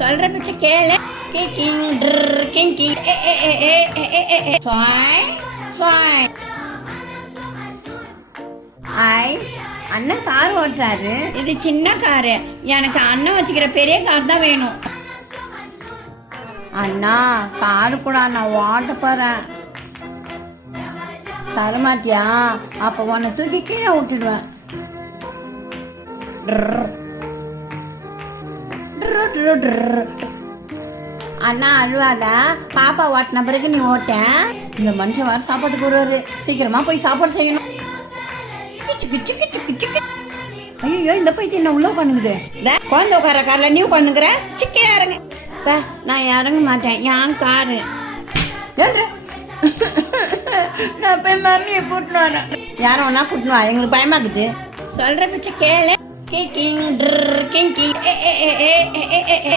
சொல்ற பிச்சை கேளு. கிங் கிங் கிங் ஏ ஏ ஏ ஏ ஏ ஏ ஏ சாய் சாய். ஐ அண்ணன் கார் ஓட்டுறாரு. இது சின்ன காரு. எனக்கு அண்ணன் வச்சுக்கிற பெரிய கார் தான் வேணும். அண்ணா காரு கூட நான் ஓட்ட போறேன். தரமாட்டியா? அப்ப உன்னை தூக்கி கீழே விட்டுடுவேன். அண்ணா அழுவாத, பாப்பா ஓட்டின பிறகு நீ ஓட்ட. இந்த மனுஷன் வர சாப்பாட்டுக்கு வருவாரு, சீக்கிரமா போய் சாப்பாடு செய்யணும். ஐயோ இந்த பைத்தியம் என்ன உள்ள பண்ணுங்குது. குழந்தை உட்கார கார்ல நீ உட்காந்துக்கிற. சிக்கே இறங்க. நான் இறங்க மாட்டேன், என் காரு. நான் போய் மம்மியை கூட்டினு வரேன். யாரும் ஒன்னா கூட்டினு வா, எங்களுக்கு பயமாக்குது. சொல்ற பிச்சை கேளு. கிங் கிங் கிங் கிங் ஏ ஏ ஏ ஏ ஏ ஏ.